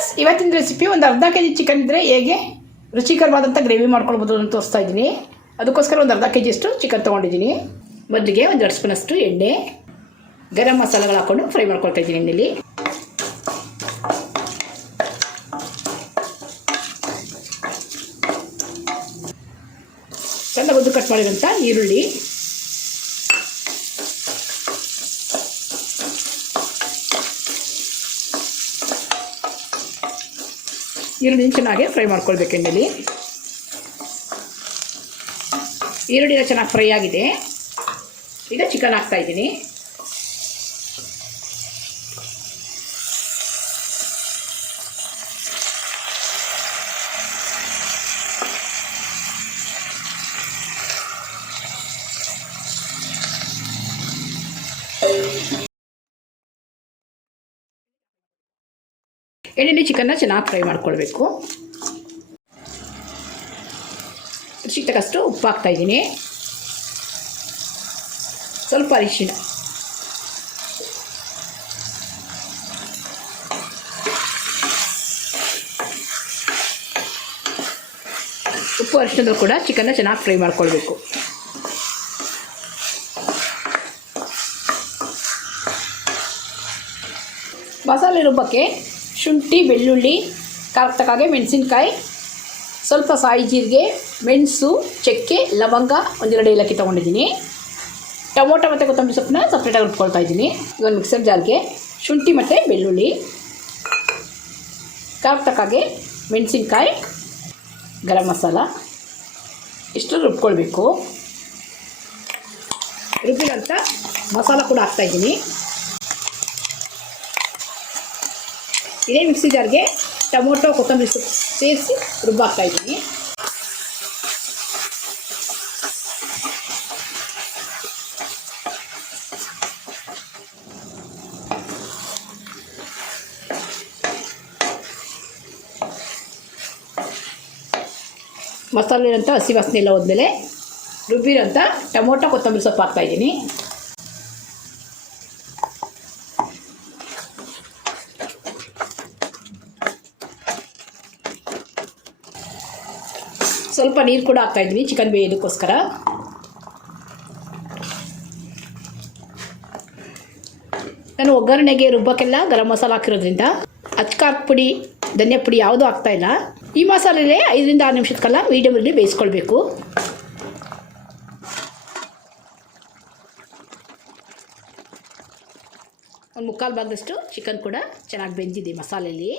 Viewers, ಇವತ್ತಿನ recipe ಒಂದು ಅರ್ಧ ಕೆ ಜಿ ಚಿಕನ್ ಇದ್ದರೆ ಹೇಗೆ ರುಚಿಕರವಾದಂಥ ಗ್ರೇವಿ ಮಾಡ್ಕೊಳ್ಬೋದು ಅಂತ ತೋರಿಸ್ತಾ ಇದ್ದೀನಿ. ಅದಕ್ಕೋಸ್ಕರ ಒಂದು ಅರ್ಧ ಕೆ ಜಿಯಷ್ಟು ಚಿಕನ್ ತೊಗೊಂಡಿದ್ದೀನಿ. ಮೊದಲಿಗೆ ಒಂದು 2 ಸ್ಪೂನಷ್ಟು ಎಣ್ಣೆ, ಗರಂ ಮಸಾಲೆಗಳು ಹಾಕ್ಕೊಂಡು ಫ್ರೈ ಮಾಡ್ಕೊಳ್ತಾ ಇದ್ದೀನಿ. ಎಣ್ಣೆಲಿ ಚೆಂದ ಉದ್ದು ಕಟ್ ಮಾಡಿರೋಂಥ ಈರುಳ್ಳಿ, ಈರುಳ್ಳಿ ಚೆನ್ನಾಗಿ ಫ್ರೈ ಮಾಡ್ಕೊಳ್ಬೇಕು. ಎಣ್ಣೆಲಿ ಈರುಳ್ಳಿ ಚೆನ್ನಾಗಿ ಫ್ರೈ ಆಗಿದೆ. ಈಗ ಚಿಕನ್ ಹಾಕ್ತಾ ಇದ್ದೀನಿ. ಎಣ್ಣೆಲಿ ಚಿಕನ್ನ ಚೆನ್ನಾಗಿ ಫ್ರೈ ಮಾಡ್ಕೊಳ್ಬೇಕು. ರುಚಿಗೆ ತಕ್ಕಷ್ಟು ಉಪ್ಪು ಹಾಕ್ತಾಯಿದ್ದೀನಿ, ಸ್ವಲ್ಪ ಅರಿಶಿಣ, ಉಪ್ಪು ಅರಿಶಿಣದಲ್ಲೂ ಕೂಡ ಚಿಕನ್ನ ಚೆನ್ನಾಗಿ ಫ್ರೈ ಮಾಡ್ಕೊಳ್ಬೇಕು. ಮಸಾಲೆ ರುಬ್ಬಕ್ಕೆ ಶುಂಠಿ, ಬೆಳ್ಳುಳ್ಳಿ, ಖಾರಕ್ಕೆ ತಕ್ಕಾಗೆ ಮೆಣಸಿನ್ಕಾಯಿ, ಸ್ವಲ್ಪ ಸಾಯಿ ಜೀರಿಗೆ, ಮೆಣಸು, ಚಕ್ಕೆ, ಲವಂಗ, 1-2 ಏಲಕ್ಕಿ ತೊಗೊಂಡಿದ್ದೀನಿ. ಟೊಮೊಟೊ ಮತ್ತು ಕೊತ್ತಂಬರಿ ಸೊಪ್ಪನ್ನ ಸಪ್ರೇಟಾಗಿ ರುಬ್ಕೊಳ್ತಾ ಇದ್ದೀನಿ. ಒಂದು ಮಿಕ್ಸರ್ ಜಾರ್ಗೆ ಶುಂಠಿ ಮತ್ತು ಬೆಳ್ಳುಳ್ಳಿ, ಖಾರಕ್ಕೆ ತಕ್ಕಾಗೆ ಮೆಣಸಿನ್ಕಾಯಿ, ಗರಂ ಮಸಾಲ ಇಷ್ಟು ರುಬ್ಕೊಳ್ಬೇಕು. ರುಬ್ಬಿರೋಂಥ ಮಸಾಲ ಕೂಡ ಹಾಕ್ತಾಯಿದ್ದೀನಿ. ಇದೇ ಮಿಕ್ಸಿ ಜಾರ್ಗೆ ಟೊಮೊಟೊ, ಕೊತ್ತಂಬರಿ ಸೊಪ್ಪು ಸೇರಿಸಿ ರುಬ್ಬಾಕ್ತಾ ಇದ್ದೀನಿ. ಮಸಾಲೆ ಅಂತ ಹಸಿ ವಾಸನೆ ಎಲ್ಲ ಹೋದ್ಮೇಲೆ ರುಬ್ಬಿರೋಂಥ ಟೊಮೊಟೊ, ಕೊತ್ತಂಬರಿ ಸೊಪ್ಪು ಹಾಕ್ತಾಯಿದ್ದೀನಿ. ಸ್ವಲ್ಪ ನೀರು ಕೂಡ ಹಾಕ್ತಾಯಿದ್ದೀನಿ ಚಿಕನ್ ಬೇಯೋದಕ್ಕೋಸ್ಕರ. ನಾನು ಒಗ್ಗರಣೆಗೆ ರುಬ್ಬಕ್ಕೆಲ್ಲ ಗರಂ ಮಸಾಲ ಹಾಕಿರೋದ್ರಿಂದ ಅಚ್ಕಾರದ ಪುಡಿ, ಧನಿಯಾ ಪುಡಿ ಯಾವುದೂ ಹಾಕ್ತಾಯಿಲ್ಲ. ಈ ಮಸಾಲೆಯಲ್ಲೇ 5ರಿಂದ 6 ನಿಮಿಷದ ಕಾಲ ಮೀಡಿಯಮಲ್ಲಿ ಬೇಯಿಸ್ಕೊಳ್ಬೇಕು. ಒಂದು 3/4 ಭಾಗದಷ್ಟು ಚಿಕನ್ ಕೂಡ ಚೆನ್ನಾಗಿ ಬೆಂದಿದೆ ಮಸಾಲೆಯಲ್ಲಿ.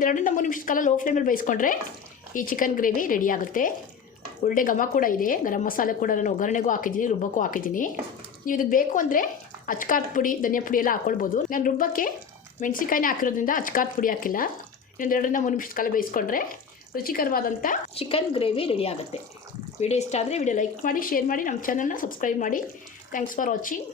2ರಿಂದ 3 ನಿಮಿಷದ ಕಾಲ ಲೋ ಫ್ಲೇಮಲ್ಲಿ ಬೇಯಿಸ್ಕೊಂಡ್ರೆ ಈ ಚಿಕನ್ ಗ್ರೇವಿ ರೆಡಿ ಆಗುತ್ತೆ. ಒಳ್ಳೆ ಘಮ ಕೂಡ ಇದೆ. ಗರಂ ಮಸಾಲೆ ಕೂಡ ನಾನು ಒಗ್ಗರಣೆಗೂ ಹಾಕಿದ್ದೀನಿ, ರುಬ್ಬಕ್ಕೂ ಹಾಕಿದ್ದೀನಿ. ನೀವು ಇದಕ್ಕೆ ಬೇಕು ಅಂದರೆ ಅಚ್ಕಾರದ ಪುಡಿ, ಧನಿಯಾ ಪುಡಿ ಎಲ್ಲ ಹಾಕ್ಕೊಳ್ಬೋದು. ನಾನು ರುಬ್ಬಕ್ಕೆ ಮೆಣಸಿನ್ಕಾಯಿನೇ ಹಾಕಿರೋದ್ರಿಂದ ಅಚ್ಕಾರದ ಪುಡಿ ಹಾಕಿಲ್ಲ. ಇನ್ನೊಂದು 2ರಿಂದ 3 ನಿಮಿಷದ ಕಾಲ ಬೇಯಿಸ್ಕೊಂಡ್ರೆ ರುಚಿಕರವಾದಂಥ ಚಿಕನ್ ಗ್ರೇವಿ ರೆಡಿ ಆಗುತ್ತೆ. ವಿಡಿಯೋ ಇಷ್ಟ ಆದರೆ ವಿಡಿಯೋ ಲೈಕ್ ಮಾಡಿ, ಶೇರ್ ಮಾಡಿ, ನಮ್ಮ ಚಾನಲ್ನ ಸಬ್ಸ್ಕ್ರೈಬ್ ಮಾಡಿ. Thanks for watching.